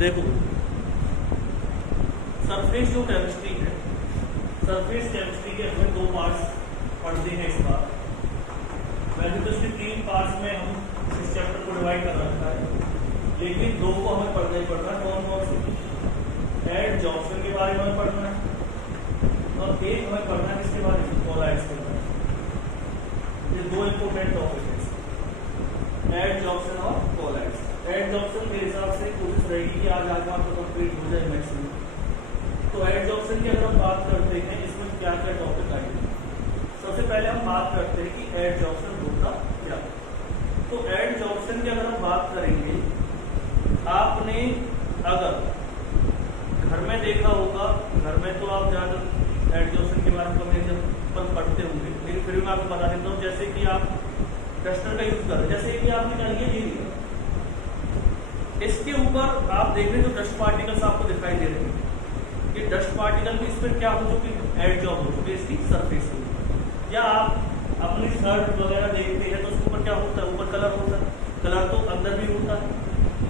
देखो सरफेस जो केमिस्ट्री है, सरफेस केमिस्ट्री के हमें दो पार्ट्स पढ़ते हैं इस बार। वैसे तो इसके 3 पार्ट्स में हम इस चैप्टर को डिवाइड कर रखा है, लेकिन 2 को हमें पढ़ना ही पड़ना है। कौन कौन से? एडजॉर्प्शन के बारे में हमें पढ़ना है और एक हमें पढ़ना है किसके बारे में? कोलाइड्स के बारे में। ये 2 इंपोर्टेंट टॉपिक है, एडजॉर्प्शन और कोलाइड्स। एडजॉर्प्शन मेरे हिसाब से कोशिश रहेगी कि आज आपका कंप्लीट हो जाए मैक्सिमम। तो एडजॉर्प्शन की अगर हम बात करते हैं, इसमें क्या क्या टॉपिक आएंगे? सबसे पहले हम बात करते हैं कि एडजॉर्प्शन होता क्या। तो एडजॉर्प्शन की अगर हम बात करेंगे, आपने अगर घर में देखा होगा, घर में तो आप ज्यादा एडजॉर्प्शन के बारे में पढ़ते होंगे, लेकिन फिर भी मैं आपको बता देता हूँ। जैसे कि आप डस्टर का यूज कर रहे हैं, जैसे कि आपने क्या लिया, ये इसके ऊपर आप देख रहे हैं जो डस्ट पार्टिकल्स आपको दिखाई दे रहे हैं, ये डस्ट पार्टिकल भी इस पर क्या हो चुके हैं? एडजॉर्ब हो चुके इसकी सरफेस के ऊपर। या आप अपनी शर्ट वगैरह देखते हैं तो उसके ऊपर क्या होता है? ऊपर कलर होता है। कलर तो अंदर भी होता है,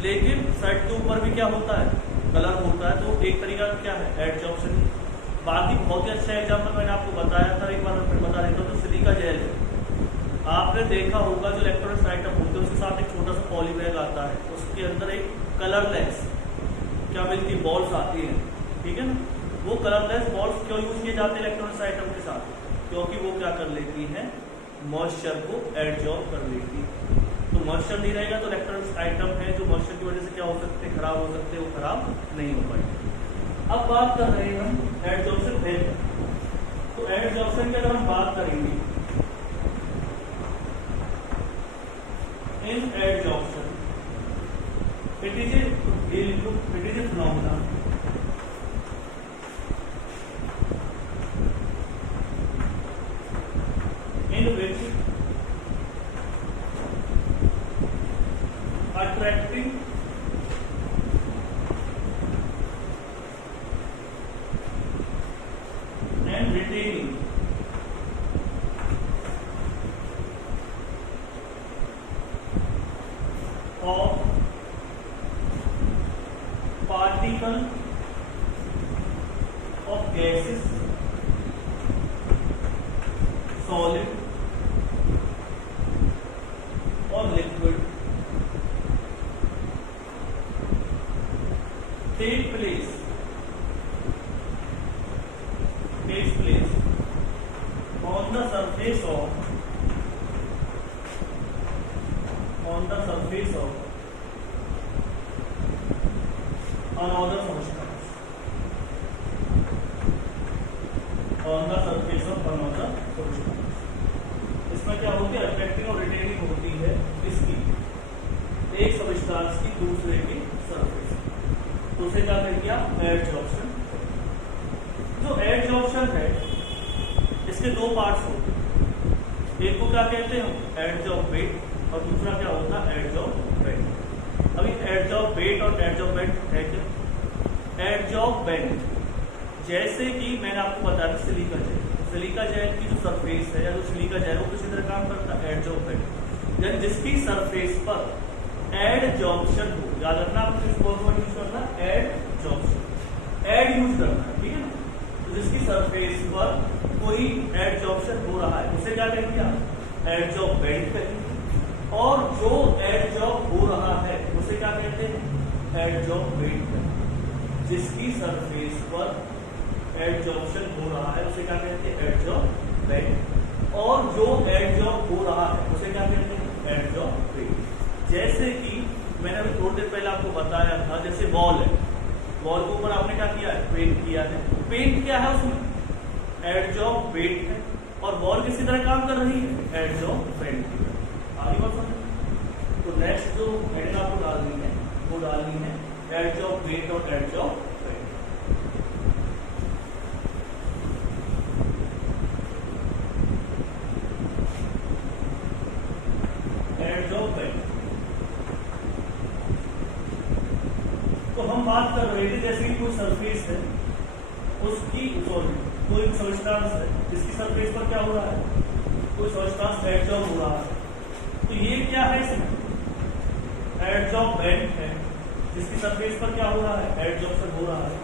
लेकिन शर्ट के ऊपर भी क्या होता है? कलर होता है। तो एक तरीका क्या है? एडजॉर्प्शन। बाकी बहुत ही अच्छा एग्जाम्पल मैंने आपको बताया था, एक बार मैं फिर बता देता हूँ। तो सिलिका जेल है, आपने देखा होगा जो इलेक्ट्रॉनिक्स आइटम होते हैं उसके साथ एक छोटा सा पॉली बैग आता है, उसके अंदर एक कलरलेस क्या मिलती है? बॉल्स आती हैं, ठीक है ना। वो कलरलेस बॉल्स क्यों यूज किए जाते हैं इलेक्ट्रॉनिक्स आइटम के साथ? क्योंकि वो क्या कर लेती हैं? मॉइस्चर को एडजॉर्ब कर लेती है। तो मॉइस्चर नहीं रहेगा तो इलेक्ट्रॉनिक्स आइटम है जो मॉइस्चर की वजह से क्या हो सकते हैं? खराब हो सकते हैं, वो खराब नहीं हो पाएंगे। अब बात कर रहे हैं हम एडजॉर्प्शन फेल। तो एडजॉर्प्शन की अगर हम बात करेंगे, in adsorption it is a phenomenon in which attracting and retaining of particle of gases, solid or liquid takes place on the surface of another substance, on the surface of another substance। इसमें क्या होती है? Attracting और retaining होती है इसकी, एक substance की दूसरे की सरफेस। तो उसे क्या कर दिया? एडजॉर्प्शन। जो एडजॉर्प्शन है इसके 2 पार्ट्स होते हैं, एक को क्या कहते हैं? एडजॉर्बेट, और दूसरा क्या होता है? एडजॉर्बेंट। अभी एडजॉर्बेट और एडजॉर्बेंट है क्या? एडजॉर्बेंट जैसे कि मैंने आपको बताया था सिलिका जेल, सिलिका जेल की जो सरफेस है या जो सिलिका जेल है वो किसी तरह काम करता है? एडजॉर्बेंट। यानी जिसकी सरफेस पर एडजॉर्प्शन हो, याद रखना आपको किस वर्ड यूज करना है? एडजॉर्प्शन, एड यूज करना है, ठीक है ना। तो जिसकी सरफेस पर कोई एडजॉर्प्शन हो रहा है उसे क्या कहेंगे आप? एडजॉर्बेंट कहेंगे। और जो एडजॉर्ब हो रहा है उसे क्या कहते हैं? एडजॉर्बेट। जिसकी सरफेस पर एडजॉर्प्शन हो रहा है उसे क्या कहते हैं? एडजॉर्बेट। और जो एडजॉर्ब हो रहा है उसे क्या कहते हैं? एडजॉर्बेट। जैसे कि मैंने अभी थोड़ी देर पहले आपको बताया था, जैसे वॉल है, वॉल के ऊपर आपने क्या किया है? पेंट किया है। पेंट क्या है उसमें? एडजॉर्बेट है। और वॉल किसी तरह काम कर रही है? एडजॉर्बेंट। आगे बात समझ। तो नेक्स्ट जो हेडिंग आपको डालनी है वो डालनी है एडजॉर्बेट और एडजॉर्बेंट। एडजॉर्बेंट। तो हम बात कर रहे थे जैसे कि कोई सरफेस है, उसकी कोई सबस्टेंस है जिसकी सरफेस पर क्या हो रहा है? कोई सबस्टेंस एडजॉर्ब हो रहा है। तो ये क्या है? इसमें एडजॉर्बेंट है। जिसकी सरफेस पर क्या हो रहा है, एडजॉर्प्शन हो रहा है।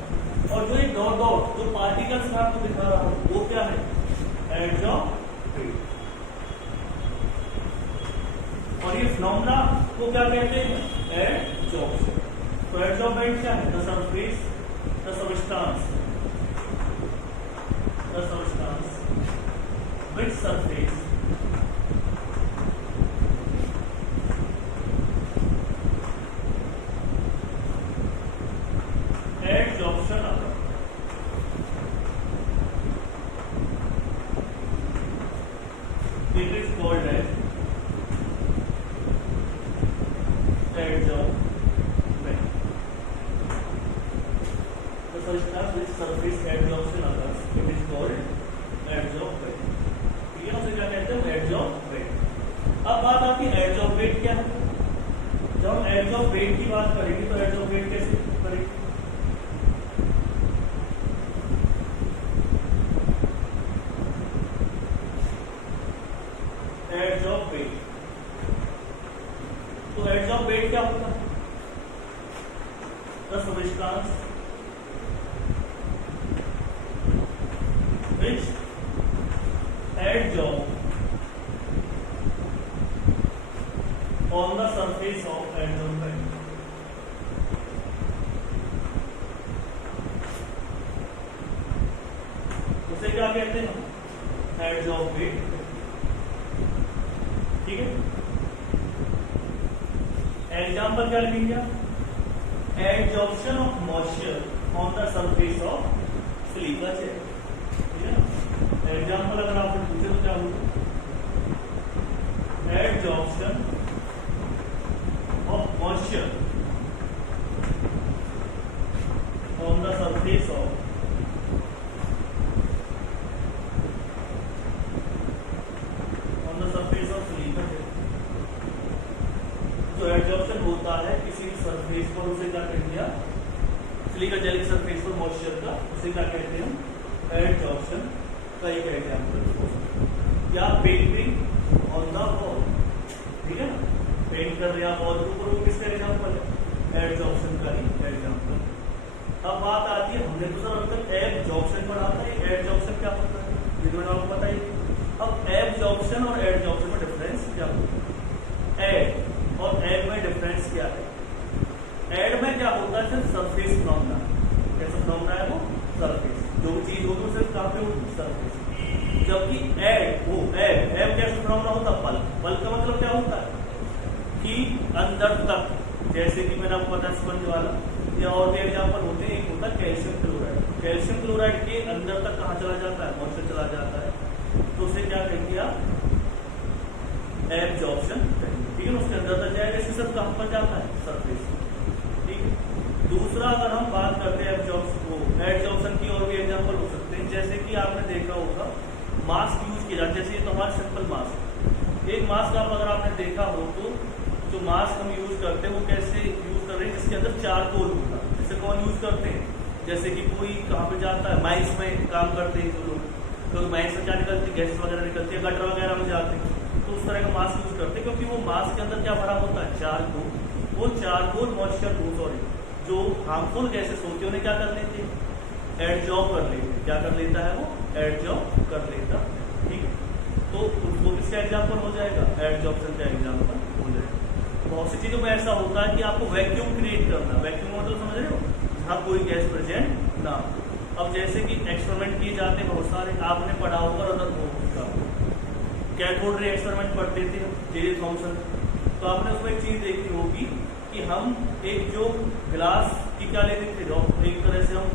और जो ये डॉट डॉट जो पार्टिकल्स मैं आपको दिखा रहा हूं वो क्या है, एडजॉर्प्शन। और ये फिनोमेना को क्या कहते हैं, एडजॉर्प्शन। तो एडजॉर्बेंट क्या है, the surface, the substance which surface adsorption occurs, it is called as adsorbent. The substance which surface adsorption occurs, it is called adsorbent. उसे क्या कहते हैं, एडजॉर्बेंट। अब बात आती है एडजॉर्बेंट क्या है। जब हम एडजॉर्बेंट की बात करेंगे तो एडजॉर्बेंट कैसे करेंगे, एडजॉर्बेंट। तो एडजॉर्बेंट क्या होता है, the substance which adsorb on the surface of adsorbent. उसे क्या कहते हैं, एडजॉर्बेंट। ठीक है, एग्जाम्पल क्या लिखेंगे, adsorption of moisture on the surface of silica chair. Example अगर आपको पूछे तो क्या होगा, adsorption of moisture on the surface of silica. जो एडजॉर्प्शन होता है किसी सरफेस पर, उसे क्या कहते हैं, सिलिका जेल की सरफेस पर मॉइस्चर का, उसे क्या कहते हैं, एडजॉर्प्शन का एक एग्जाम्पल। या पेंटिंग ऑन द वॉल, ठीक है ना, पेंट कर रहे हैं वॉल के ऊपर, वो किसका एग्जाम्पल है, एडजॉर्प्शन का ही एग्जाम्पल। अब बात आती है, हमने तो सर अभी तक एडजॉर्प्शन पढ़ा था, एडजॉर्प्शन क्या होता है ये तो आपको पता ही। अब एडजॉर्प्शन और एडजॉर्प्शन में डिफरेंस क्या होता है, एड और एड में डिफरेंस क्या है। एड में क्या होता है, सिर्फ सरफेस फिनोमेना, कैसा फिनोमेना है वो, सरफेस, जो भी चीज होगी सिर्फ कहाँ पे होगी, सरफेस। जबकि एड वो एड कैसा फिनोमेना होता है, बल्क का मतलब क्या होता है कि अंदर तक, जैसे कि मैंने आपको बताया स्पंज वाला, या और भी एग्जाम्पल होते हैं। एक होता है कैल्शियम क्लोराइड, कैल्शियम क्लोराइड के अंदर तक कहाँ चला जाता है, मॉइस्चर चला जाता है, तो उसे क्या कहेंगे आप, एब्जॉर्प्शन कहेंगे। ठीक है, उसके अंदर तक जाएगा, इसके सब कहाँ पर जाता है, सरफेस। ठीक है, दूसरा अगर हम बात करते हैं एब्जॉर्प्शन की, और भी एग्जाम्पल हो सकते हैं, जैसे कि आपने देखा होगा मास्क यूज किया जाता है, जैसे ये तो हमारा सिंपल मास्क, एक मास्क आप अगर आपने देखा हो तो जो मास्क हम यूज करते हैं वो कैसे यूज कर रहे हैं, जिसके अंदर चारकोल होता है। जिसे कौन यूज करते हैं, जैसे कि कोई कहाँ पे जाता है, माइंस में काम करते हैं जो लोग, तो माइंस में क्या निकलती है, गैस वगैरह निकलती है, गटर वगैरह में जाते हैं, तो उस तरह का मास्क यूज करते हैं, क्योंकि वो मास्क के अंदर क्या भरा होता है, चारकोल। वो चारकोल मॉइस्चर जो हार्मफुल गैसेस होती है उन्हें क्या कर लेते हैं, एडजॉर्ब कर लेते हैं। क्या कर लेता है वो, एडजॉर्ब कर लेता है। ठीक है, तो वो किसका एग्जाम्पल हो जाएगा, एडजॉर्प्शन का एग्जाम्पल हो जाएगा। बहुत सी चीजों में ऐसा होता है कि आपको वैक्यूम क्रिएट करना, वैक्यूम मतलब समझ रहे हो, जहाँ कोई गैस प्रेजेंट ना। अब जैसे कि एक्सपेरिमेंट किए जाते हैं बहुत सारे, आपने पढ़ा होगा रदरफोर्ड का कैथोड रे एक्सपेरिमेंट पढ़ते थे जे थॉमसन, तो आपने उसमें एक चीज देखी होगी कि हम एक जो ग्लास की क्या लेते थे, एक तरह से हम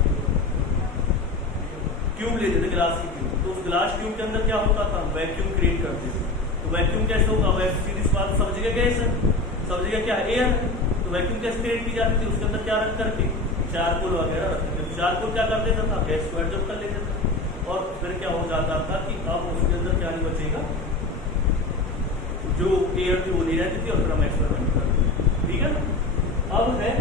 ट्यूब लेते थे, ग्लास की ट्यूब, तो उस ग्लास ट्यूब के अंदर क्या होता था, वैक्यूम क्रिएट करते थे। तो वैक्यूम कैसे होगा, सीधी बात, सब जगह गैस है, सब जगह क्या है, एयर है, तो वैक्यूम कैसे क्रिएट की जाती थी, उसके अंदर क्या रख करके, चारकोल वगैरह रखते थे। चारकोल क्या कर देता था, गैस को एडजॉर्ब कर लेता था, और फिर क्या हो जाता था कि अब उसके अंदर क्या नहीं बचेगा, जो एयर थी वो नहीं रहती थी, और फिर हम एक्सपेरिमेंट करते थे। ठीक है ना, अब है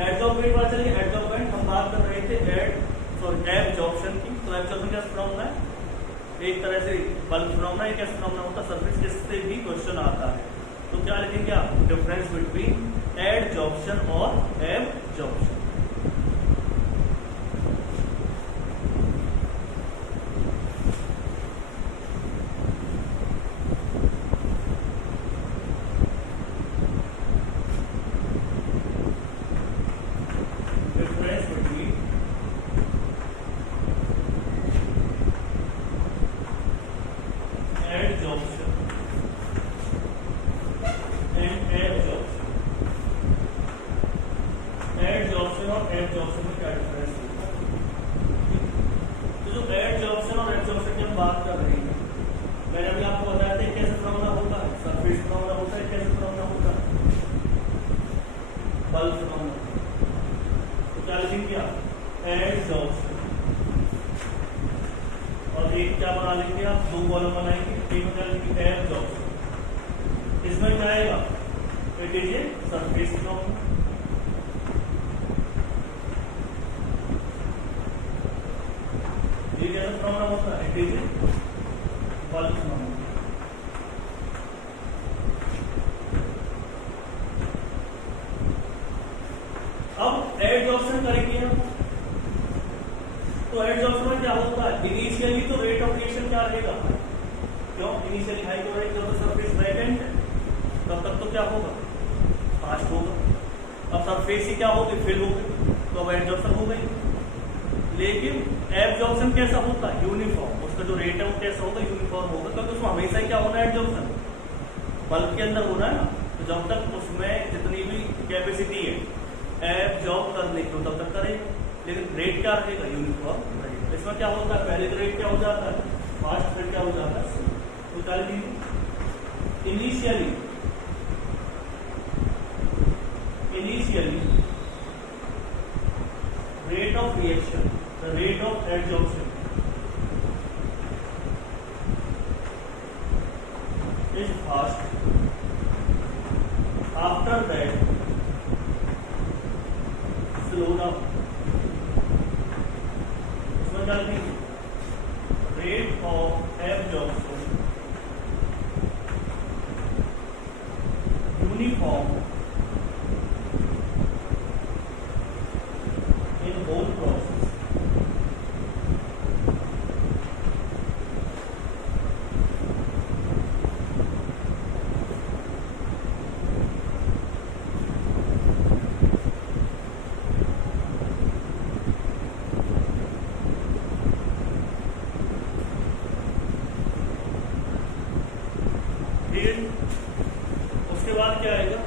एडजॉर्बेंट बात चलिए। एडजॉर्बेंट हम बात कर रहे थे एब्जॉर्प्शन की, तो एब्जॉर्प्शन क्या फिनोमेना है, एक तरह से बल्क फिनोमेना, एक ऐसा फिनोमेना होता है सरफेस, जिससे भी क्वेश्चन आता है। तो क्या लिखेंगे आप, डिफरेंस बिटवीन एडजॉर्प्शन एडजॉर्प्शन और एब्जॉर्प्शन। एडजॉर्प्शन और एब्जॉर्प्शन में क्या डिफरेंस होता है? तो जो एडजॉर्प्शन और एब्जॉर्प्शन की हम बात कर रहे हैं, मैंने अभी आपको बताया था कैसे फिनोमेना होता है, सरफेस फिनोमेना होता है, कैसे फिनोमेना होता है, बल्क फिनोमेना। तो क्या लिखेंगे आप? एडजॉर्प्शन, और एक क्या बना लेंगे आप? दो कॉलम बनाएंगे, एक में क्या लिखेंगे? एब्जॉर्प्शन। इसमें क्या आएगा? It is a surface phenomena. ये कैसा फिनोमेना होता है? It is A bulk phenomena. अब एडजॉर्प्शन करेंगे हम, तो एडजॉर्प्शन में क्या होता है? इनिशियली तो रेट ऑफ रिएक्शन क्या रहेगा? क्यों इनिशियली हाई हो रही है? जब सरफेस वैकेंट है तब तक तो क्या होगा? फास्ट होगा। अब सरफेस ही क्या होगी? फिल होगी, तो अब एडजॉर्प्शन हो गई। लेकिन एब्जॉर्प्शन कैसा होता है? यूनिफॉर्म। उसका जो रेट है वो कैसा होगा? यूनिफॉर्म होगा, क्योंकि उसमें हमेशा ही क्या होना है? एब्जॉर्प्शन बल्ब के अंदर होना है ना। तो जब तक उसमें जितनी भी कैपेसिटी है एब्जॉर्ब करने की तब तक करेगा, लेकिन रेट क्या रहेगा? यूनिफॉर्म रहेगा। इसमें क्या होता है? पहले का रेट क्या हो जाता है? फास्ट, फिर क्या हो जाता है? तो क्या लिखेंगे? Initially rate of reaction, the rate of adsorption is fast. After that, slow down. इसमें क्या लिखेंगे? Rate of absorption uniform in whole process. फिर उसके बाद क्या आएगा?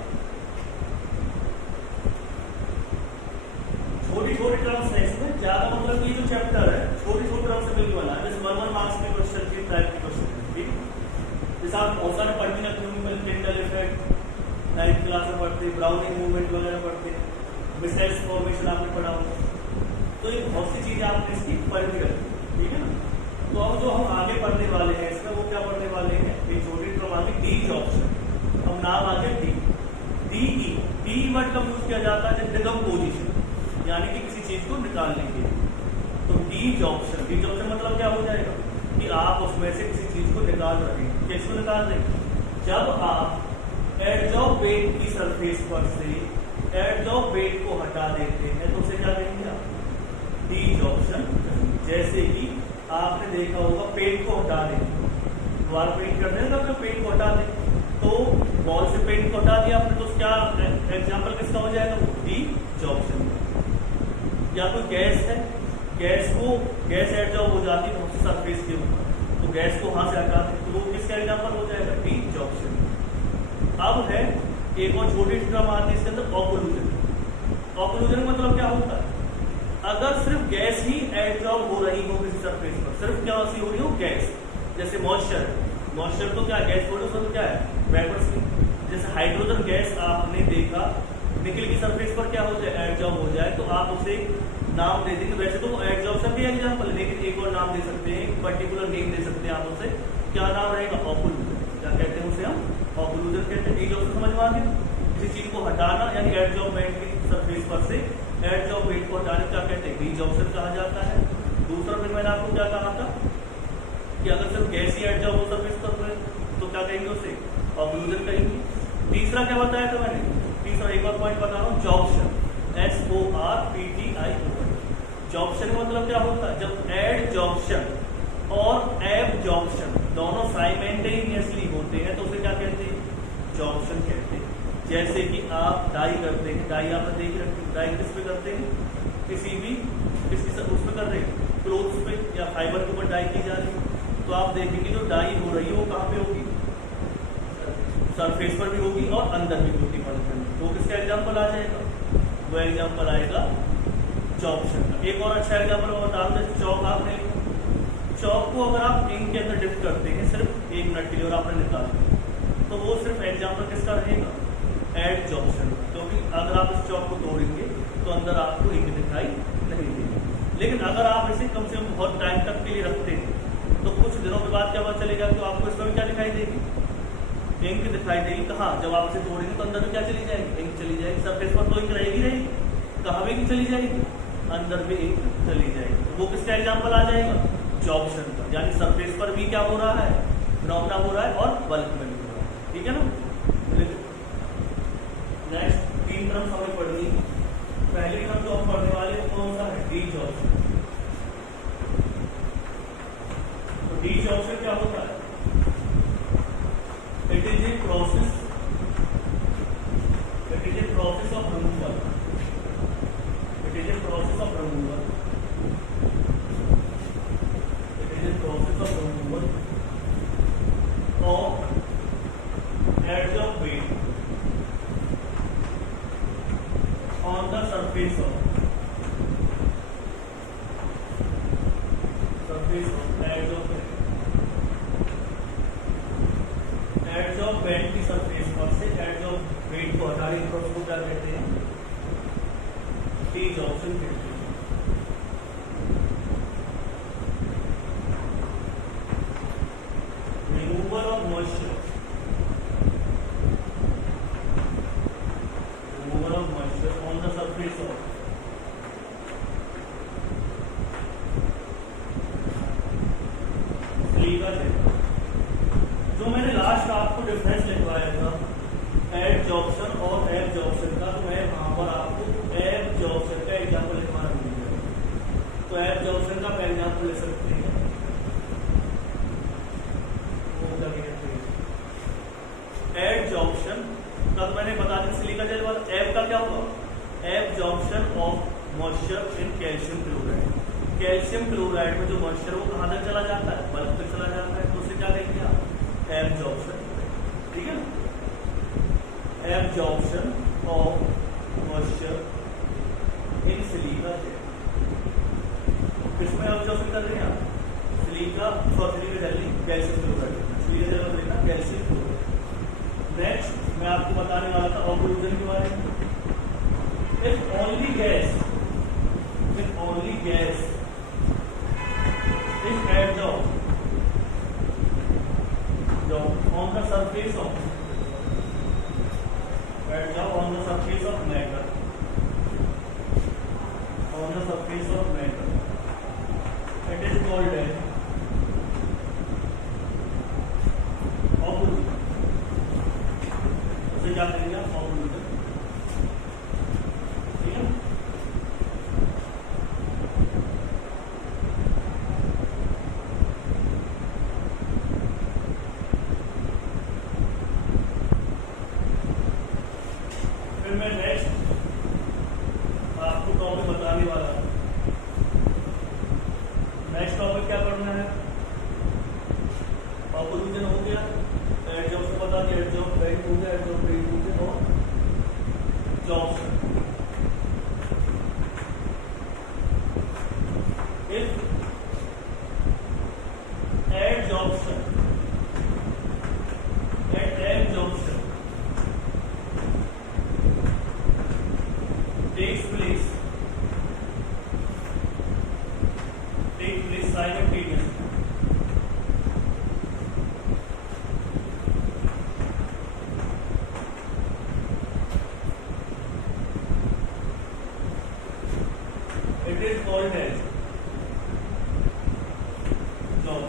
छोटी छोटी टर्म्स है इसमें, ज्यादा मतलब ये जो चैप्टर है छोटी छोटी टर्म्स से मिलने वाला है। जैसे 1 मार्क्स के क्वेश्चन की टाइप के क्वेश्चन है, ठीक है। जैसे आप बहुत सारे पढ़ते हैं, टिंडल इफेक्ट 9th क्लास में पढ़ते हैं, ब्राउनिंग मूवमेंट वगैरह पढ़ते हैं, मिसाइल्स फॉर्मेशन आपने पढ़ा होगा। तो ये बहुत सी चीजें आपने इसकी पढ़ ली रहती है, ठीक है ना। तो अब जो हम आगे पढ़ने वाले हैं इसमें, वो क्या पढ़ने वाले हैं? एक छोटी टर्म आगे डीजॉर्प्शन। अब नाम आगे डी, डी डी वर्ड कब यूज किया जाता है? जब डिकम्पोजिशन, यानी कि किसी चीज को निकालने के लिए। तो डीजॉर्प्शन, डीजॉर्प्शन मतलब क्या हो जाएगा? कि आप उसमें से किसी चीज को निकाल रहे हैं। किसको निकाल रहे हैं? जब आप एडजॉर्बेट की सरफेस पर से एडजॉर्बेट को हटा देते हैं तो उसे क्या कहेंगे आप? डीजॉर्प्शन। जैसे कि आपने देखा होगा पेंट को हटा दें, द्वार पेंट करते हैं ना, पेंट को हटा दें, तो वॉल से पेंट को हटा दिया आपने, तो क्या एग्जाम्पल किसका हो जाएगा? वो डीजॉर्प्शन। या कोई गैस है, गैस एडजॉर्ब हो जाती है उससे सरफेस के ऊपर, तो गैस को वहां से हटा दें, तो वो किसका एग्जाम्पल हो जाएगा? डीजॉर्प्शन। अब है एक और छोटी टर्म आती है इसके अंदर, ऑक्लूजन। ऑक्लूजन मतलब क्या होता है? अगर सिर्फ गैस ही एडजॉर्ब हो रही हो किसी सरफेस पर, सिर्फ क्या सी हो रही हो? गैस। जैसे मॉइस्चर, मॉइस्चर तो क्या गैस थोड़ी, उसमें तो क्या है? वेपर्स। जैसे हाइड्रोजन गैस आपने देखा निकल की सरफेस पर क्या हो जाए? एडजॉर्ब हो जाए, तो आप उसे नाम दे देंगे। वैसे तो वो एडजॉर्प्शन भी एग्जाम्पल है, लेकिन एक और नाम दे सकते हैं, एक पर्टिकुलर नेम दे सकते हैं आप उसे। क्या नाम रहेगा? ऑक्लूजन। क्या कहते हैं उसे हम? ऑक्लूजन कहते हैं। डीजॉर्प्शन समझ में आ गया? किसी चीज को हटाना, यानी एडजॉर्बेंट की सरफेस पर से एडजॉर्बेंट को हटाने क्या कहते हैं? डीजॉर्प्शन कहा जाता है। दूसरा फिर मैंने आपको क्या कहा था कि अगर सिर्फ गैस ही एडजॉर्ब हो सरफेस पर तो क्या कहेंगे उसे? ऑक्लूजन कहेंगे। तीसरा क्या बताया था मैंने? तीसरा एक और पॉइंट बता रहा हूँ, जॉब्शन, SORPTION। जॉब्शन का मतलब क्या होता है, जब एडजॉर्प्शन और एब्जॉर्प्शन दोनों साइमल्टेनियसली होते हैं तो उसे क्या कहते हैं, जॉब्शन कहते हैं। जैसे कि आप डाई करते हैं, डाई आपने देख रखी, डाई किस पे करते हैं, किसी भी उस पे कर रहे हैं, क्लोथ्स पे या फाइबर के ऊपर डाई की जा रही है, तो आप देखेंगे जो डाई हो रही है वो कहाँ पे होगी, सरफेस पर भी होगी और अंदर भी होगी पॉलीथीन। तो किसका एग्जाम्पल आ जाएगा, वो एग्जाम्पल आएगा जॉब्शन का। एक और अच्छा एग्जाम्पल मैं बता दूं, जैसे चौक आपने, चौक को अगर आप इंक के अंदर डिप करते हैं सिर्फ 1 मिनट के लिए और आपने निकाल दिया, तो वो सिर्फ एग्जाम्पल किसका रहेगा, एडजॉर्प्शन। क्योंकि अगर आप इस चौक को तोड़ेंगे तो अंदर आपको इंक दिखाई नहीं देगी। लेकिन अगर आप इसे कम से कम बहुत टाइम तक के लिए रखते हैं तो कुछ दिनों के बाद क्या पता चलेगा, तो आपको इसमें क्या दिखाई देगी, इंक दिखाई देगी। कहाँ, जब आप इसे तोड़ेंगे तो अंदर में क्या चली जाएगी, इंक चली जाएगी। सरफेस पर तो इंक रहेगी, कहाँ भी चली जाएगी, अंदर भी इंक चली जाएगी। तो वो किसका एग्जाम्पल आ जाएगा, जॉब्शन का। यानी सरफेस पर भी क्या हो रहा है, फिनोमेना हो रहा है और बल्क में भी हो रहा है। ठीक है ना। नेक्स्ट 3 टर्म्स हमें पढ़नी है। पहली टर्म जो हम पढ़ने वाले हैं कौन सा है, डीजॉर्प्शन। तो डीजॉर्प्शन क्या होता है, it is a process of removal, it is a process of removal, it is a process of removal of adsorbate on the surface of edge of bend की सरफेस पर से एड्ज ऑफ वेट को हटाने के process को क्या कहते हैं, डीजॉर्प्शन कहते हैं। Removal of moisture, on the surface of silica gel. जो मैंने लास्ट आपको डिफरेंस लिखवाया था एडजॉर्प्शन और एब्जॉर्प्शन का, तो मैं वहां पर आपको एब्जॉर्प्शन का एग्जाम्पल लिखवाना भूल गया। तो एब्जॉर्प्शन का मैं एग्जाम्पल ले सकते हैं, वो क्या कहते हैं एडजॉर्प्शन का। तो मैंने बता दिया सिलिका जेल वाला। एब का क्या होगा, absorption of moisture in calcium chloride. Calcium chloride में जो मॉइस्चर वो कहाँ तक चला जाता है, बल्ब तक चला जाता है, तो उसे क्या कहेंगे आप, एब्जॉर्प्शन। ठीक है ना, absorption of moisture in silica gel. किसमें एब्जॉर्प्शन कर रहे हैं आप, silica gel, calcium chloride, silica gel में देखना कैल्शियम क्लोराइड। नेक्स्ट मैं आपको बताने वाला था ऑक्लूजन के बारे में। If only gas is adsorbed on the surface of matter, it is called as occlusion। उसे क्या कहेंगे आप, occlusion। It is called as job।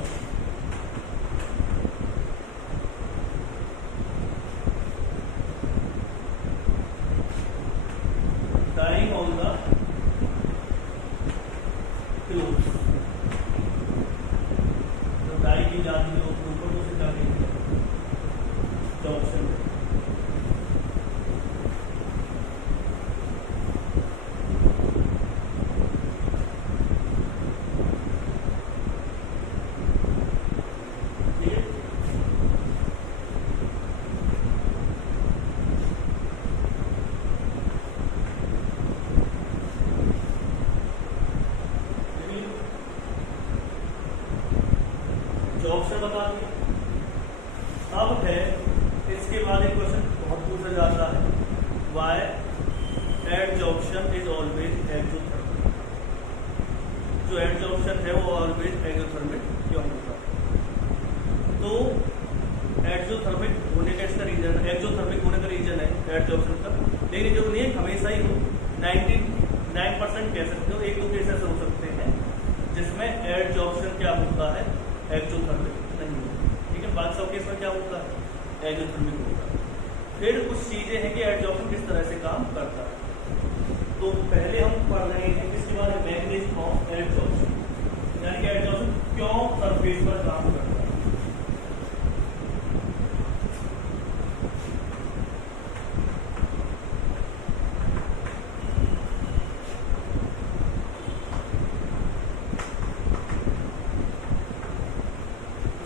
Drawing on the cloth, तो ड्राई की जाती है ऊपर तो उसे क्या कहेंगे, ऑप्शन। ऑप्शन बता दिया। अब है इसके बाद एक क्वेश्चन बहुत पूछा जाता है, why adsorption is always exothermic. जो एडजॉर्प्शन है वो ऑलवेज एक्सोथर्मिक क्यों होता है? तो एक्सोथर्मिक होने का इसका रीजन, एक्सोथर्मिक होने का रीजन है एडजॉर्प्शन का, लेकिन जो नहीं हमेशा ही हो, 99% कह सकते हो, एक दो केस ऐसे हो सकते हैं जिसमें एडजॉर्प्शन क्या होता है, एक्सोथर्मिक नहीं होता। ठीक है, बाकी सब केस में क्या होता है, एक्सोथर्मिक होता है। फिर कुछ चीजें हैं कि एडजॉर्प्शन किस तरह से काम करता है। तो पहले हम पढ़ रहे हैं किसके बारे में, मैकेनिज्म ऑफ एडजॉर्प्शन, यानी कि एडजॉर्प्शन क्यों सरफेस पर काम करता है।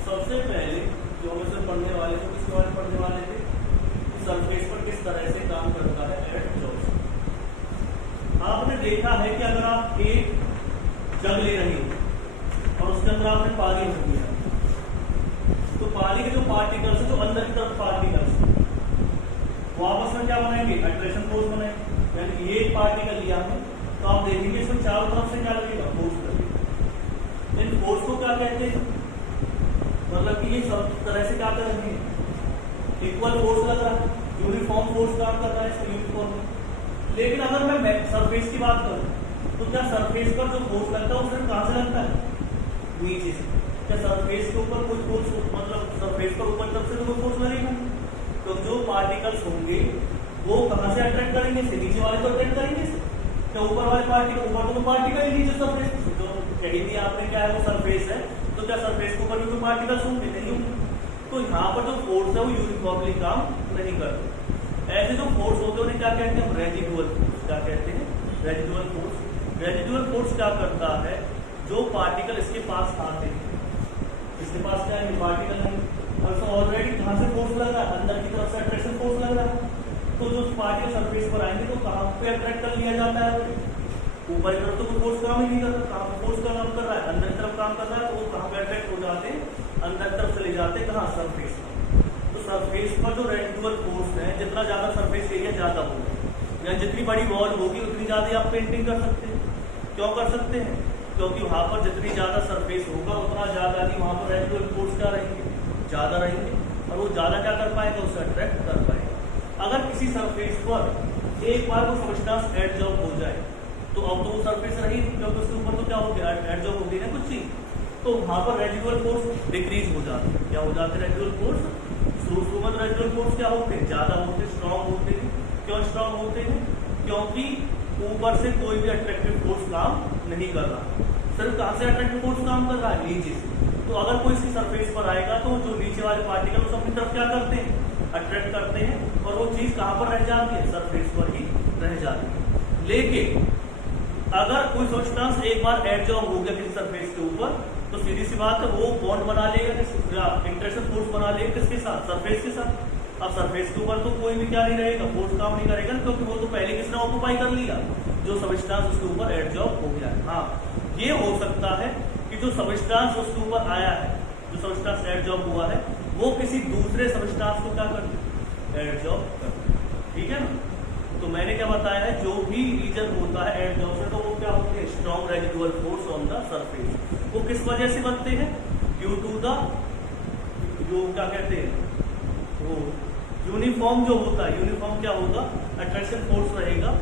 सबसे पहले जो हम इसे पढ़ने वाले थे, किसके बारे में पढ़ने वाले थे, सरफेस पर किस तरह से काम करता है एडजॉर्प्शन। आपने देखा है कि अगर आप एक जग ले रहे हो और उसके अंदर आपने पानी भर दिया, तो पानी के जो पार्टिकल्स है, जो अंदर की तरफ पार्टिकल्स, वो आपस में क्या बनाएंगे, अट्रैक्शन फोर्स बनाएंगे। यानी कि ये एक पार्टिकल लिया है तो आप देखेंगे इसमें चारों तरफ से क्या लगेगा, फोर्स लगेगा। इन फोर्स को क्या कहते हैं, मतलब कि ये सब तरह से क्या कर रहे हैं, इक्वल फोर्स लग रहा है, यूनिफॉर्म फोर्स काम कर रहा है इसमें यूनिफॉर्म। लेकिन अगर मैं सरफेस की बात करूं तो क्या सरफेस पर जो फोर्स लगता है वो सिर्फ कहां से लगता है, नीचे से। क्या सरफेस के ऊपर कोई फोर्स, मतलब सरफेस पर ऊपर तरफ से तो कोई फोर्स लगेगा, तो जो पार्टिकल्स होंगे वो कहां से अट्रैक्ट करेंगे, से नीचे वाले तो अट्रैक्ट करेंगे। क्या ऊपर वाले पार्टिकल, ऊपर तो पार्टिकल ही नीचे सरफेस, तो कह दिया आपने क्या है वो सरफेस है, तो क्या सरफेस के ऊपर भी कोई पार्टिकल्स होंगे, नहीं होंगे। तो यहाँ पर जो फोर्स है वो यूनिफॉर्मली काम नहीं करते। ऐसे जो फोर्स होते हैं उन्हें क्या कहते हैं, रेजिडुअल फोर्स। क्या कहते हैं, रेजिडुअल फोर्स। रेजिडुअल फोर्स क्या करता है, जो पार्टिकल इसके पास आते हैं, इसके पास क्या है, पार्टिकल है और ऑलरेडी कहाँ से फोर्स लग रहा है, अंदर की तरफ से अट्रैक्शन फोर्स लग रहा है। तो जो पार्टिकल सरफेस पर आएंगे तो कहाँ पे अट्रैक्ट कर लिया जाता है, ऊपर की तरफ तो कोई फोर्स काम ही नहीं करता, कहाँ पे फोर्स का काम कर रहा है, अंदर की तरफ काम कर रहा है, तो वो कहाँ पे अट्रैक्ट हो जाते हैं, अंदर तरफ चले जाते हैं, कहाँ, सरफेस पर। तो सरफेस पर जो रेजिडुअल फोर्स है, जितना ज्यादा सरफेस एरिया ज्यादा होगा, या जितनी बड़ी वॉल होगी उतनी ज्यादा आप पेंटिंग कर सकते हैं। क्यों कर सकते हैं, क्योंकि वहां पर जितनी ज्यादा सरफेस होगा उतना ज्यादा ही वहां पर रेजिडुअल फोर्स क्या रहेंगे, ज्यादा रहेंगे, और वो ज्यादा क्या कर पाएगा, उसे अट्रैक्ट कर पाएगा। अगर किसी सरफेस पर एक बार वो सबस्टेंस एडजॉर्ब हो जाए तो अब तो वो सरफेस रही, क्योंकि उसके ऊपर तो क्या हो गया, एडजॉर्ब हो गई ना कुछ चीज, तो वहां पर रेजिडुअल फोर्स डिक्रीज हो जाते हैं। क्या हो जाते हैं, रेजिडुअल फोर्स, शुरू में रेजिडुअल फोर्स क्या होते हैं, ज्यादा होते हैं, स्ट्रॉन्ग होते हैं। क्यों स्ट्रॉन्ग होते हैं, क्योंकि ऊपर से कोई भी अट्रैक्टिव फोर्स काम नहीं कर रहा, सिर्फ कहां से अट्रैक्टिव फोर्स काम कर रहा है, नीचे से। तो अगर कोई इसकी सरफेस पर आएगा तो जो नीचे वाले पार्टिकल उस अपनी तरफ क्या करते हैं, अट्रैक्ट करते हैं, और वो चीज कहां पर रह जाती है, सरफेस पर ही रह जाती है। लेकिन अगर कोई सब्सटेंस एक बार एडजॉर्ब हो गया किसी सरफेस के ऊपर, तो सीधी सी बात है वो बॉन्ड बना लेगा, इंटरेक्शन फोर्स बना लेगा किसके साथ, सरफेस के साथ। अब सरफेस के ऊपर तो कोई भी क्या नहीं रहेगा, फोर्स काम नहीं करेगा, क्योंकि वो तो पहले किसने ऑक्यूपाई कर लिया, जो सबस्टेंस उसके ऊपर एडजॉर्ब हो गया है। हाँ, ये हो सकता है कि जो सबस्टेंस उसके ऊपर आया है, जो सबस्टेंस एडजॉर्ब हुआ है, वो किसी दूसरे सबस्टेंस को क्या कर दे, एडजॉर्ब कर दे। ठीक है ना। तो मैंने क्या बताया है, जो भी रीजन होता है एडजॉर्प्शन, तो वो क्या होते हैं, strong residual force on the surface. वो किस वजह से बनते हैं, ड्यू टू द, जो क्या कहते हैं, वो यूनिफॉर्म जो होता है, यूनिफॉर्म क्या होगा, अट्रैक्शन फोर्स रहेगा,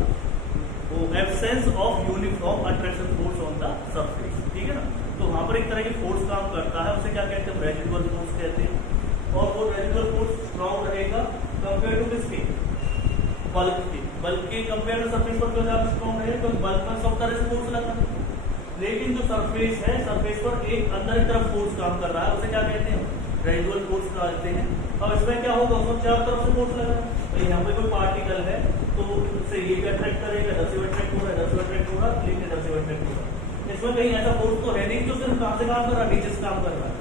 वो absence of uniform attraction force on the surface. ठीक है ना। तो वहां पर एक तरह की फोर्स काम करता है, उसे क्या कहते हैं, रेजिडुअल फोर्स कहते हैं। और वो रेजिडुअल फोर्स स्ट्रॉन्ग रहेगा कंपेयर टू किसके, बल्क के कंपेयर में सरफेस पर जो ज्यादा स्ट्रॉन्ग है, तो बल्क में सब तरह से फोर्स लगा है। लेकिन जो सरफेस है, सरफेस पर एक अंदर की तरफ फोर्स काम कर रहा है, उसे क्या कहते हैं? रेजिडुअल फोर्स कहते हैं। अब इसमें क्या होगा, उसमें चारों तरफ से फोर्स लगा है। तो यहाँ पे कोई पार्टिकल है तो उससे ये भी अट्रैक्ट करेगा, इधर से अट्रैक्ट हो रहा है, इधर से अट्रैक्ट हो रहा है, लेकिन इधर से अट्रैक्ट हो रहा है। इसमें कहीं ऐसा फोर्स तो है नहीं जो सिर्फ कहां से काम कर रहा है, नीचे से काम कर रहा है।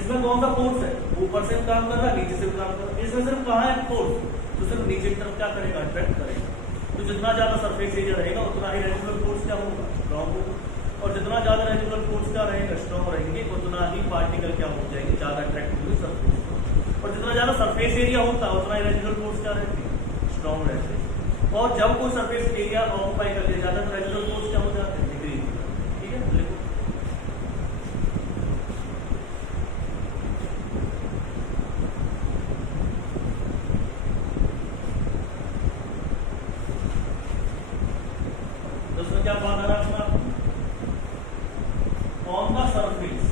इसमें कौन सा फोर्स है? ऊपर से काम कर रहा है, नीचे से काम कर रहा है। इसमें सिर्फ कहाँ है फोर्स? तो सिर्फ नीचे की तरफ क्या करेगा? अट्रैक्ट करेगा। तो जितना ज्यादा सरफेस एरिया रहेगा उतना ही रेजिडुअल फोर्स क्या होगा? स्ट्रॉन्ग होगा। और जितना ज्यादा रेजिडुअल फोर्स क्या रहेगा? स्ट्रॉन्ग रहेंगे, उतना ही पार्टिकल क्या हो जाएंगे? ज्यादा अट्रैक्ट होंगे सरफेस। और जितना ज्यादा सरफेस एरिया होता है उतना ही रेजिडुअल फोर्स क्या रहती है? स्ट्रॉन्ग रहते हैं। और जब कोई सरफेस एरिया ऑक्यूपाई कर लिया जाता है तो रेजिडुअल फोर्स क्या हो जाते हैं? डिक्रीज। ठीक है, लिखो। दोस्तों क्या बात आ रहा है? On the surface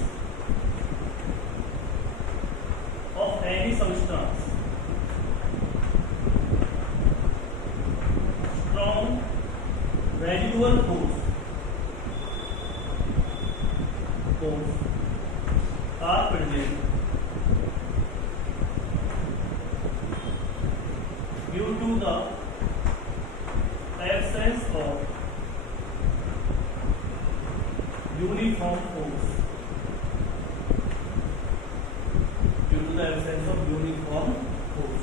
of any substance, strong residual force are present due to the absence of uniform force. Absence of uniform force,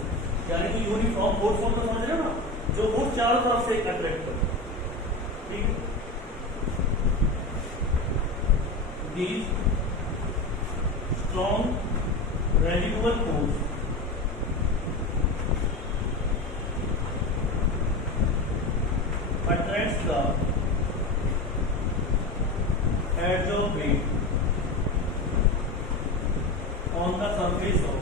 यानी कि यूनिफॉर्म फोर्स को समझ रहे हो ना, जो फोर्स चारों तरफ से अट्रैक्ट करे। ठीक है, these strong residual force attracts the as of weight on the surface of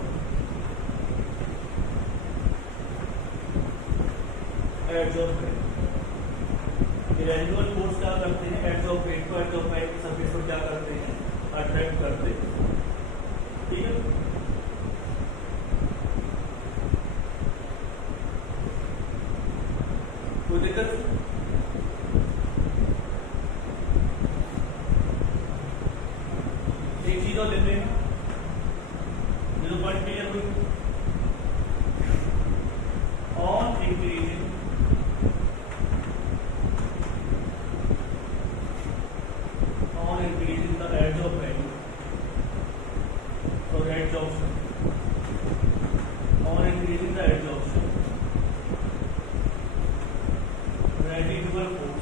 edge of weight। Residual force क्या करते हैं? एज ऑफ वेट को एज ऑफ वेट की सरफेस पर क्या करते हैं? अट्रैक्ट करते हैं। ठीक है, कोई दिक्कत? एक चीज और लेते हैं, जो पॉइंट क्लियर हुई। On increasing the as of value और age option, on increasing the age option residual force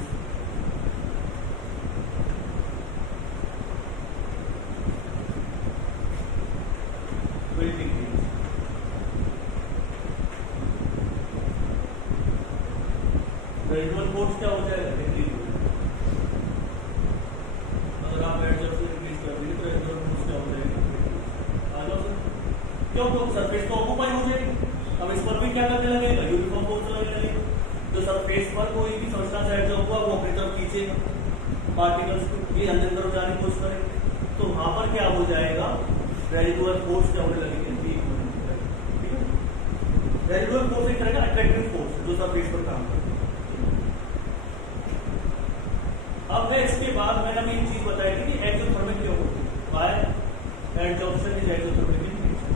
will decrease। Residual force क्या हो जाएगा? डिक्रीज हो जाएगा। अगर आप एज ऑफ इंक्रीज कर देंगे तो रेजिडुअल फोर्स क्या हो जाएगा? आ जाओ सर। क्यों? तो सरफेस तो ऑक्यूपाई हो जाएगी। अब इस पर भी क्या करने लगेगा? यूनिफॉर्म फोर्स लगने लगेगा। तो सरफेस पर कोई भी सब्सटेंस एड जो हुआ वो अपनी तरफ खींचेगा, पार्टिकल्स को ये अंदर तरफ जाने की कोशिश करेंगे, तो वहां पर क्या हो जाएगा? रेजिडुअल फोर्स क्या होने लगेगी? रेजिडुअल फोर्स एक तरह का अट्रैक्टिव फोर्स जो सरफेस पर काम करता है। अब है इसके बाद मैंने अभी एक चीज बताई थी कि एक्सोथर्मिक क्यों होती है? Why adsorption is exothermic in nature.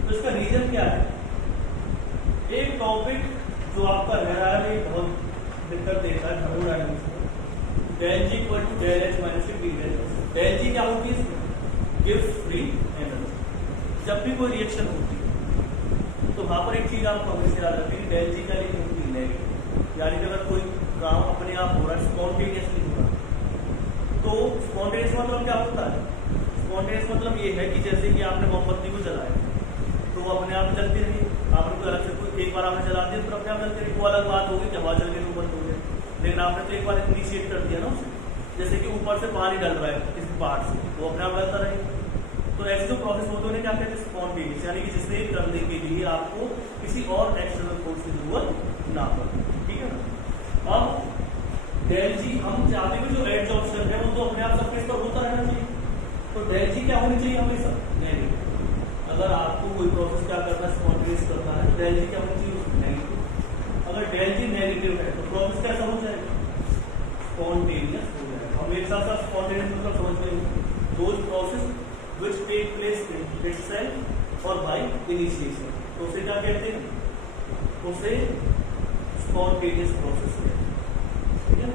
तो इसका रीजन क्या है? एक टॉपिक जो आपका रह रहा है, बहुत दिक्कत देता है थर्मोडायनामिक्स में, del G equal to del H minus D del. Del G क्या होती है? गिव्स फ्री एनर्जी। जब भी कोई रिएक्शन होती है तो वहां पर एक चीज आपको हमेशा याद रखनी है, डेल जी का लिंक होती है नेगेटिव। यानी कि अगर कोई काम अपने आप हो रहा है, स्पॉन्टेनियसली हो रहा है, तो स्पॉन्टेनियस मतलब क्या होता है? स्पॉन्टेनियस मतलब ये है कि जैसे कि आपने मोमबत्ती को जलाया तो वो अपने आप जलती रही, आपने कोई अलग से कोई एक बार आपने जला दिया तो अपने आप जलती रही। वो अलग बात होगी कि हवा जल गई तो बंद हो गई, लेकिन आपने तो एक बार इनिशिएट कर दिया ना उसे। जैसे कि ऊपर से पानी डल रहा है इस पार्ट से, वो अपने आप डलता रहेगा। तो ऐसे जो प्रोसेस होते हैं क्या कहते हैं? स्पॉन्टेनियस, यानी कि जिसे करने के लिए आपको किसी और एक्सटर्नल फोर्स की जरूरत ना पड़े। ठीक है ना? अब डेल जी हम चाहते हैं जो एडजॉर्प्शन है वो तो अपने आप सरफेस पर होता रहना चाहिए, तो डेल जी क्या होनी चाहिए? हमेशा नेगेटिव। अगर आपको कोई प्रोसेस क्या करना है? स्पॉन्टेनियस करना है तो डेल जी डेल जी नेगेटिव है तो प्रोसेस कैसा हो जाएगा, स्पॉन्टेनियस हो जाएगा। हम एक साथ साथ स्पॉन्टेनियस मतलब समझ लेंगे, those process which take place in itself और बाय इनिशिएशन, तो उसे क्या कहते हैं, उसे स्पॉन्टेनियस प्रोसेस कहते हैं, ठीक है।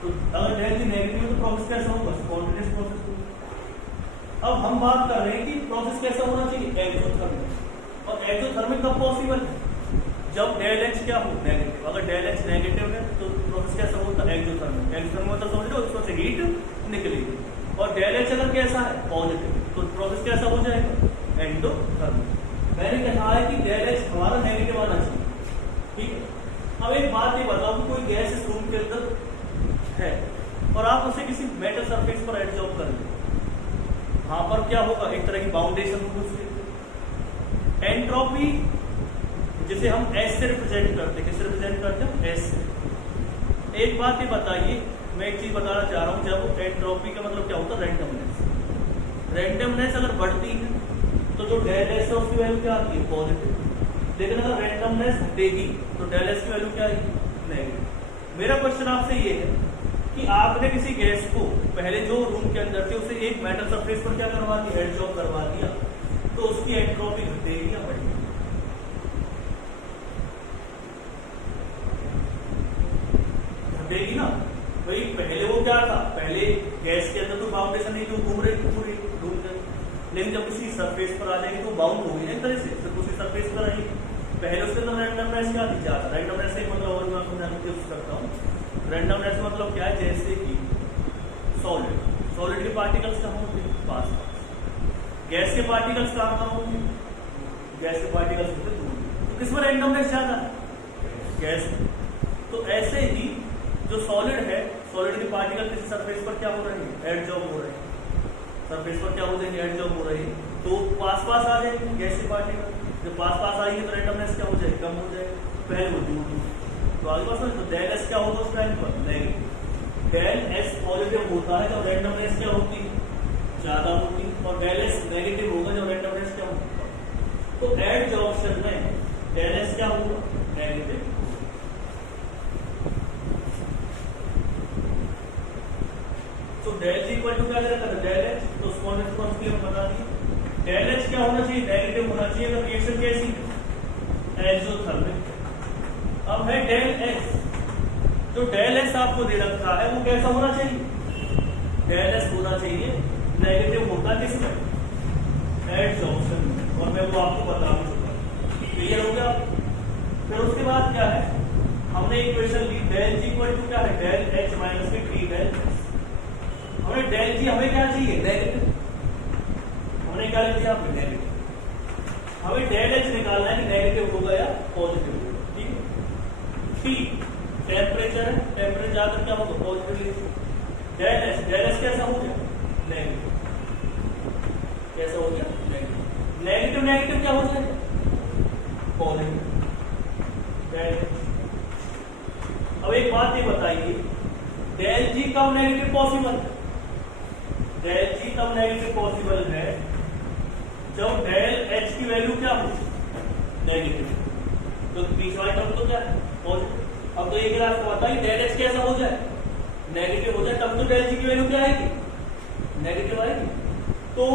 तो अगर डेल जी नेगेटिव है तो प्रोसेस कैसा होगा, स्पॉन्टेनियस प्रोसेस होगा। अब हम बात कर रहे हैं कि प्रोसेस कैसा होना चाहिए, एक्सोथर्मिक। और एक्सोथर्मिक कब पॉसिबल है, जब डेल एच क्या हो, नेगेटिव। अगर डेल एच नेगेटिव है तो प्रोसेस कैसा होता है, एक्सोथर्मिक। एक्सोथर्मिक मतलब समझ लो उसमें से हीट निकलेगी। और डेल एच अगर कैसा है, पॉजिटिव, तो प्रोसेस कैसा हो जाएगा, एंडोथर्मिक। मैंने कहा है कि डेल एच हमारा नेगेटिव आना चाहिए, ठीक है। अब एक बात ये बताओ, कोई गैस इस रूम के अंदर है और आप उसे किसी मेटल सरफेस पर एडजॉर्ब कर लें, वहां पर क्या होगा, एक तरह की बाउंडेशन होगी उसकी। एंट्रोपी जिसे हम एस से रिप्रेजेंट करते हैं, किससे रिप्रेजेंट करते हैं, एस से। एक बात ये बताइए, मैं एक चीज बताना चाह रहा हूं, जब एंट्रोपी का मतलब क्या होता है, रैंडमनेस। रैंडमनेस अगर बढ़ती है तो जो डेल एस है उसकी वैल्यू क्या आती है, पॉजिटिव। लेकिन अगर रैंडमनेस घटेगी तो डेल एस की वैल्यू क्या आएगी, नेगेटिव। मेरा क्वेश्चन आपसे ये है कि आपने किसी गैस को पहले जो रूम के अंदर थे उसे एक मेटल सरफेस पर क्या करवा दिया, एडजॉर्ब करवा दिया, तो उसकी एंट्रोपी घटेगी या बढ़ेगी, घटेगी ना। भाई पहले वो क्या था, पहले गैस के अंदर तो बाउंडेशन नहीं, जो घूम रही थी पूरी रूम के, लेकिन जब किसी सरफेस पर आ जाएगी तो बाउंड होगी ना एक तरह से, सिर्फ उसी सरफेस पर रहेगी। पहले उसके अंदर रैंडमनेस क्या थी, ज्यादा। रैंडमनेस से मतलब और मैं समझाने की कोशिश करता हूँ। रैंडमनेस मतलब क्या है, जैसे कि सॉलिड के पार्टिकल्स कहाँ होते हैं, पास पास। गैस के पार्टिकल्स कहाँ कहाँ होते हैं, गैस के पार्टिकल्स होते हैं दूर। तो किसमें रैंडमनेस ज्यादा है, गैस में। तो ऐसे ही जो सॉलिड है, सॉलिड के पार्टिकल किसी सरफेस पर क्या हो रहे हैं, एडजॉर्ब हो रहे हैं, सरफेस पर क्या हो जाएंगे, एडजॉर्ब हो रहे हैं, तो पास पास आ जाएंगे गैस के पार्टिकल। जब पास पास आएंगे तो रैंडमनेस क्या हो जाएगी, कम हो जाएगी, पहले वो दूर दूर। तो आगे पास तो डेल एस क्या होगा उस टाइम पर, नेगेटिव। डेल एस पॉजिटिव होता है जब रैंडमनेस क्या होती है, ज्यादा होती है, और डेल एस नेगेटिव होगा जब रैंडमनेस क्या होता है। तो एडजॉर्प्शन में डेल एस क्या होगा, नेगेटिव। तो डेल जी इक्वल टू क्या दे रखा था, डेल एच। तो स्पॉन्टेनियस प्रोसेस के लिए बता दिए डेल एच क्या होना चाहिए, नेगेटिव होना चाहिए। अगर रिएक्शन कैसी, एक्सोथर्मिक। अब है डेल एस, जो डेल एस आपको दे रखा है वो कैसा होना चाहिए, डेल एस होना चाहिए नेगेटिव होगा किसमें, एडजॉर्प्शन में, और मैं वो आपको बता भी चुका। क्लियर हो गया। फिर उसके बाद क्या है, हमने इक्वेशन ली डेल जी इक्वल टू क्या है, डेल एच माइनस में टी डेल। हमने डेल जी हमें क्या चाहिए, नेगेटिव। हमने क्या लिख दिया, नेगेटिव। हमें डेल एच निकालना है कि नेगेटिव होगा या पॉजिटिव होगा, ठीक है। टी टेम्परेचर है, टेम्परेचर ज्यादा क्या होगा, पॉजिटिव लिखिए। डेल एच कैसा हो गया, नेगेटिव। कैसा हो गया, नेगेटिव। नेगेटिव नेगेटिव क्या हो जाएगा, पॉजिटिव। Del H. अब एक बात ये बताइए, डेल जी कब नेगेटिव पॉसिबल है, डेल जी तब नेगेटिव पॉसिबल है जब डेल एच की वैल्यू क्या हो, नेगेटिव। तो बीच वाला टर्म तो क्या है, पॉजिटिव। अब तो एक रास्ता बताइए, डेल एच कैसा हो जाए, नेगेटिव हो जाए, तब तो डेल जी की वैल्यू क्या आएगी, नेगेटिव आएगी। तो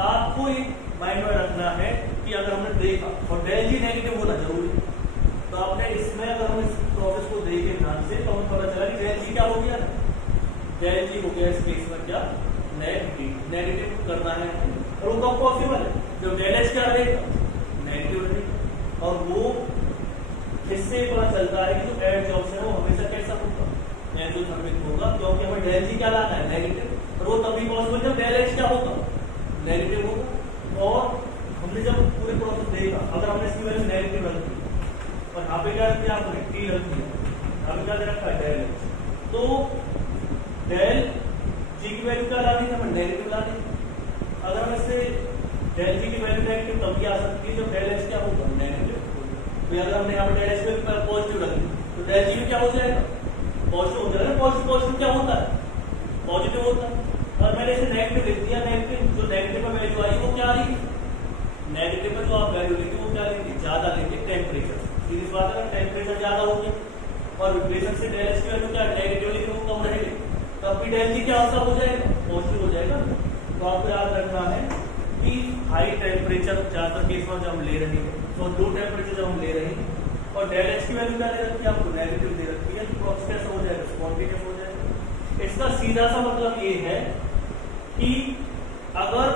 आपको एक माइंड में रखना है कि अगर हमने देखा और डेल जी नेगेटिव होना जरूरी, तो आपने इसमें अगर हम इस प्रोसेस को देखें ध्यान से तो हमें पता चला कि डेल जी क्या हो गया, डेल जी हो गया इस केस में क्या, नेगेटिव करना है। और वो कब पॉसिबल है, जब डेल एच क्या रहेगा, नेगेटिव रहेगा। और वो इससे पता चलता है कि जो एडजॉर्प्शन है वो हमेशा कैसा होगा, एक्सोथर्मिक होगा, क्योंकि हमें डेल जी क्या लाना है, नेगेटिव। और वो तभी पॉसिबल जब डेल एच क्या होगा, नेगेटिव होगा। और हमने जब पूरे प्रोसेस देखा, अगर हमने इसकी वैल्यू नेगेटिव रख दी और यहाँ पे क्या रख दिया आपने, टी रख दिया, यहाँ पे क्या दे रखा है, डेल एच। तो डेल जी की वैल्यू क्या लानी है, हमें नेगेटिव लानी है। अगर हम इससे डेल जी की वैल्यू नेगेटिव तब भी आ सकती है जब डेल एच क्या होगा, नेगेटिव। तो अगर हमने यहाँ पे डेल एच में पॉजिटिव रख दी तो डेल जी में क्या हो जाएगा, पॉजिटिव हो जाएगा। पॉजिटिव क्या होता है, पॉजिटिव होता है। और मैंने इसे नेगेटिव लिख दिया, नेगेटिव जो नेगेटिव में वैल्यू आई वो क्या आई, नेगेटिव में जो आप वैल्यू लिखी वो क्या लिखी, ज्यादा लिखी टेम्परेचर, सीधी बात है, टेम्परेचर ज्यादा हो गया और विब्रेशन से डेल एच की वैल्यू क्या नेगेटिवली क्यों कम रहेगी, तब भी डेल जी क्या आंसर हो जाएगा, पॉजिटिव हो जाएगा। तो आपको याद रखना है कि हाई टेम्परेचर ज्यादातर केस में जब हम ले रहे हैं, तो लो टेम्परेचर जब हम ले रहे हैं और डेल एच की वैल्यू क्या दे रखी है आपको, नेगेटिव दे रखी है, तो प्रोसेस कैसा हो जाएगा, स्पॉन्टेनियस हो जाएगा। इसका सीधा सा मतलब ये है कि अगर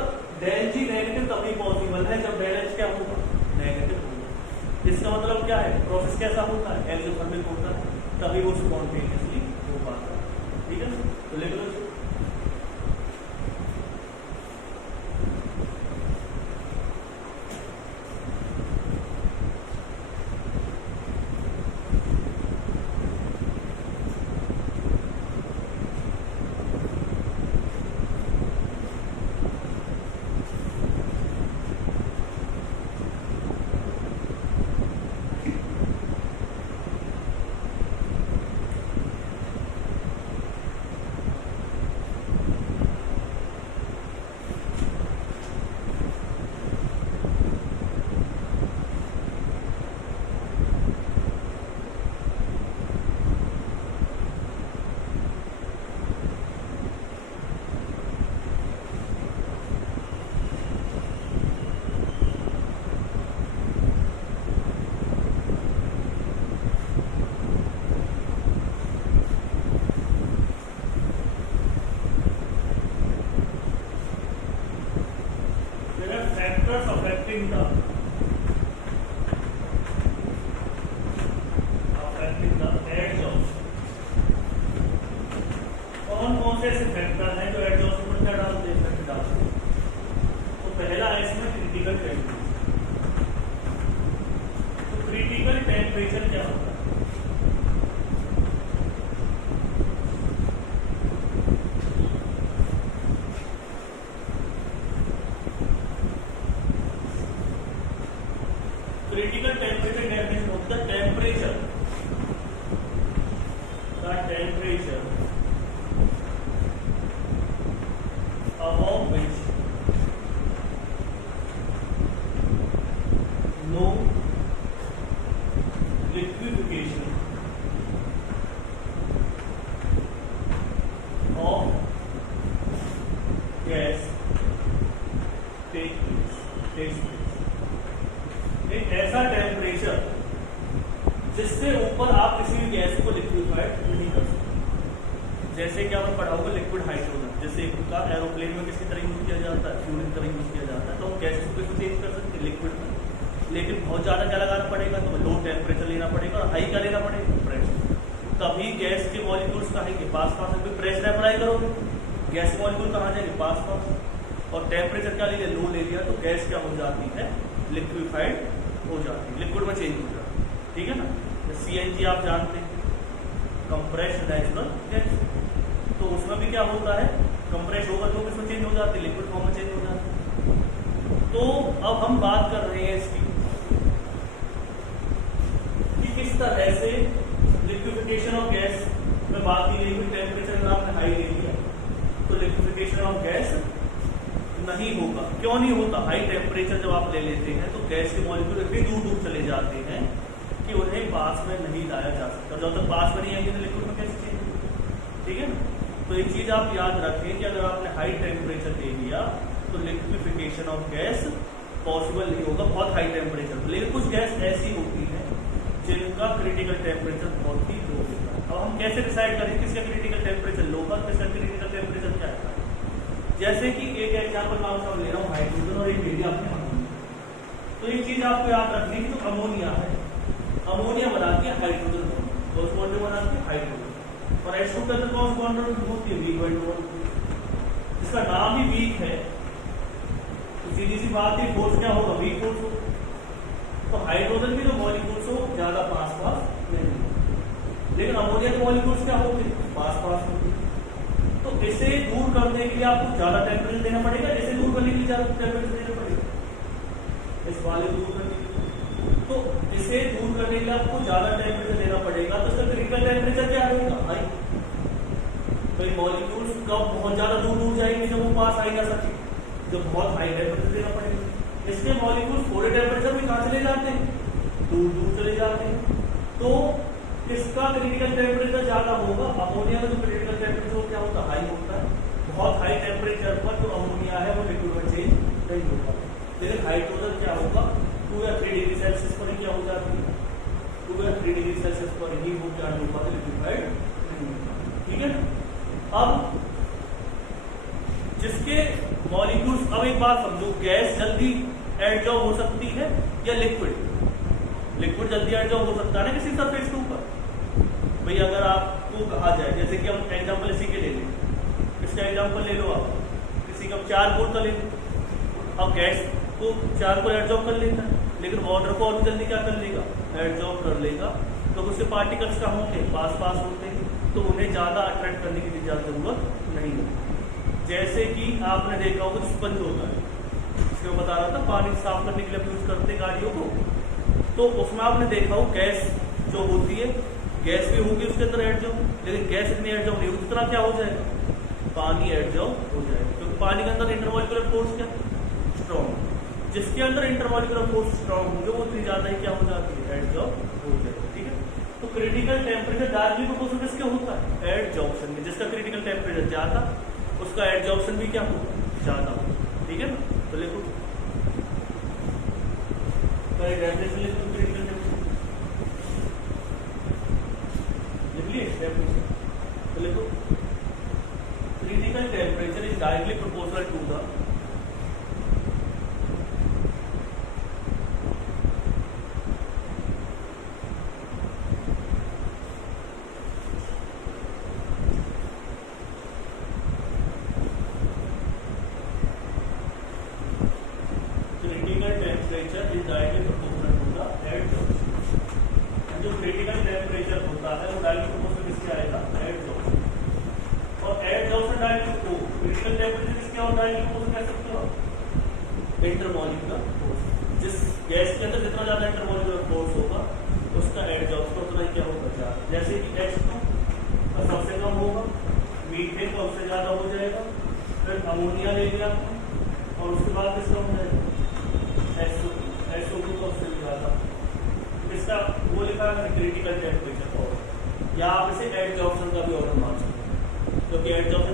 डेल जी नेगेटिव तभी पॉसिबल है जब डेल एच क्या होगा, नेगेटिव होगा। इसका मतलब क्या है, प्रोसेस कैसा होता है, एक्सोथर्मिक होता है, तभी वो स्पॉन्टेनियसली हो पाता है। ठीक है, तो लिख लो। Factors affecting the एडजॉस्ट, कौन से ऐसे फैक्टर हैं जो एडजॉस्ट पर क्या डालते हैं, इफेक्ट डालते हैं। तो पहला है इसमें क्रिटिकल टेम्परेचर। तो क्रिटिकल टेम्परेचर क्या होता है, critical temperature definition of the temperature above which no liquefaction of gas takes place। एक ऐसा टेम्परेचर जिससे ऊपर आप किसी भी गैस को लिक्विफाइड नहीं कर सकते। जैसे कि आपने पढ़ा होगा लिक्विड हाइड्रोजन, जैसे का एरोप्लेन में किसी तरह यूज किया जाता है, फ्यूल की तरह यूज किया जाता है, तो हम गैसेस को चेंज कर सकते हैं लिक्विड में, लेकिन बहुत ज्यादा क्या लगाना पड़ेगा, तो लो टेम्परेचर लेना पड़ेगा और हाई क्या लेना पड़ेगा, प्रेशर। तभी गैस के मॉलिक्यूल्स कहाँ के पास पास में, प्रेशर अप्लाई करोगे गैस मॉलिक्यूल कहाँ जाएंगे, पास पास, और टेम्परेचर क्या ले लिया, लो ले लिया, तो गैस क्या हो जाती है, लिक्विफाइड हो जाती है, लिक्विड में चेंज हो जाती है। ठीक है ना, सीएनजी आप जानते हैं, कंप्रेस्ड नेचुरल गैस, तो उसमें भी क्या होता है, कंप्रेस होगा तो किसमें चेंज हो जाती है, लिक्विड फॉर्म में चेंज हो जाती है। तो अब हम बात कर रहे हैं इसकी कि किस तरह से लिक्विफिकेशन ऑफ गैस में बात की गई, टेम्परेचर अगर आपने हाई ले लिया तो लिक्विफिकेशन ऑफ गैस नहीं होगा। क्यों नहीं होता, हाई टेम्परेचर जब आप ले लेते हैं तो गैस के मॉलिक्यूल इतनी दूर दूर चले जाते हैं कि उन्हें पास में नहीं लाया जा सकता, जब तक पास में नहीं आएंगे तो लिक्विड में कैसे चेंज होगा। ठीक है ना, तो एक चीज आप याद रखें कि अगर आपने हाई टेम्परेचर ले लिया तो लिक्विफिकेशन ऑफ गैस पॉसिबल नहीं होगा बहुत हाई टेम्परेचर। लेकिन कुछ गैस ऐसी होती है जिनका क्रिटिकल टेम्परेचर बहुत ही लो होता है। अब हम कैसे डिसाइड करें किसका क्रिटिकल टेम्परेचर लो होगा, किसका क्रिटिकल टेम्परेचर क्या है। जैसे कि एक एग्जाम्पल मैं ले रहा हूँ हाइड्रोजन और एक ले लिया आपने अमोनिया। तो एक चीज आपको याद रखनी है, जो अमोनिया है, अमोनिया बनाती है हाइड्रोजन बॉन्ड, तो उस बॉन्ड बनाती है हाइड्रोजन, और H2 के अंदर कौन बॉन्ड होती है, वीक बॉन्ड। इसका नाम ही वीक है तो सीधी सी बात है फोर्स क्या होगा, वीक फोर्स होगा। तो हाइड्रोजन की जो मॉलिक्यूल्स हो ज्यादा पास पास नहीं होते, लेकिन अमोनिया के मॉलिक्यूल्स क्या होते हैं, पास पास होते हैं। तो इसे दूर करने के लिए आपको ज्यादा टेम्परेचर देना पड़ेगा, इसे दूर करने के लिए ज्यादा टेम्परेचर देना पड़ेगा, इस वाले को दूर करने के लिए। तो इसे दूर करने के लिए आपको ज्यादा टेम्परेचर देना पड़ेगा, तो इसका क्रिटिकल टेम्परेचर क्या रहेगा, हाई। तो मॉलिक्यूल्स कब बहुत ज्यादा दूर दूर जाएंगे, जब वो पास आ ही ना सके, जब बहुत हाई टेम्परेचर देना पड़ेगा। इसके मॉलिक्यूल्स थोड़े टेम्परेचर में कहां चले जाते हैं, दूर दूर चले जाते हैं। तो इसका क्रिटिकल टेम्परेचर ज्यादा होगा। अमोनिया का जो क्रिटिकल टेम्परेचर क्या होता है, हाई होता है। बहुत हाई टेम्परेचर पर जो अमोनिया है वो लिक्विड में चेंज नहीं होगा। लेकिन हाइड्रोजन क्या होगा, 2 या 3 डिग्री सेल्सियस पर ही क्या हो जाती है, 2 या 3 डिग्री सेल्सियस पर ही वो क्या होगा, लिक्विफाइड नहीं होगा। ठीक है ना। अब जिसके मॉलिक्यूल्स, अब एक बात समझो, गैस जल्दी एडजॉर्ब हो सकती है या लिक्विड जल्दी एडजॉर्ब हो सकता है ना किसी सरफेस के ऊपर। भाई अगर आपको कहा जाए, जैसे कि हम एग्जांपल इसी के ले लें, इसका एग्जांपल ले लो आप, किसी का चारकोल का ले लो। अब गैस को चारकोल एडजॉर्ब कर लेता है, लेकिन वाटर को और जल्दी क्या कर लेगा, एडजॉर्ब कर लेगा। तो उसके पार्टिकल्स कहाँ होते हैं, पास होते हैं, तो उन्हें ज्यादा अट्रैक्ट करने की ज्यादा जरूरत नहीं होती। जैसे कि आपने देखा होगा स्पंज होता है, इसमें बता रहा था पानी साफ करने के लिए यूज करते हैं गाड़ियों को। तो उसमें आपने देखा हो गैस जो होती है, गैस भी होगी उसके अंदर एडजॉर्ब, लेकिन गैस इतनी एडजॉर्ब नहीं होगी जितना क्या हो जाएगा, पानी एडजॉर्ब हो जाएगा। क्योंकि पानी के अंदर इंटरमॉलिक्यूलर फोर्स क्या स्ट्रॉन्ग, जिसके अंदर इंटरमॉलिक्यूलर फोर्स स्ट्रॉन्ग होंगे वो इतनी ज्यादा ही क्या हो जाती है, एडजॉर्ब हो जाएगी। ठीक है। तो क्रिटिकल टेम्परेचर डायरेक्टली प्रोपोर्शनल किसके होता है, एडजॉर्प्शन में। जिसका क्रिटिकल टेम्परेचर ज्यादा उसका एडजॉर्प्शन भी क्या होगा, ज्यादा होगा। ठीक है ना। तो लिखो critical temperature is directly proportional to the जो क्रिटिकल टेम्परेचर होता है वो डायरेक्टली प्रोपोर्शनल किसके आएगा, एडजॉर्प्शन। और एडजॉर्प्शन डायरेक्टली को क्रिटिकल टेम्परेचर किसके और डायरेक्टली प्रोपोर्शनल कह सकते हो, इंटरमॉलिक्यूलर फोर्स। जिस गैस के अंदर जितना ज्यादा इंटरमॉलिक्यूलर फोर्स होगा उसका एडजॉर्प्शन उतना ही क्या होगा, ज्यादा। जैसे कि H2 का सबसे कम होगा, मीथेन का उससे ज्यादा हो जाएगा, फिर अमोनिया ले लिया और उसके बाद किसका हो जाएगा, SO2 का उससे ज्यादा। इसका वो लिखा है क्रिटिकल टेम्परेचर और, या आप इसे एडजॉर्प्शन का भी ऑर्डर मान सकते हैं, क्योंकि एडजॉर्प्शन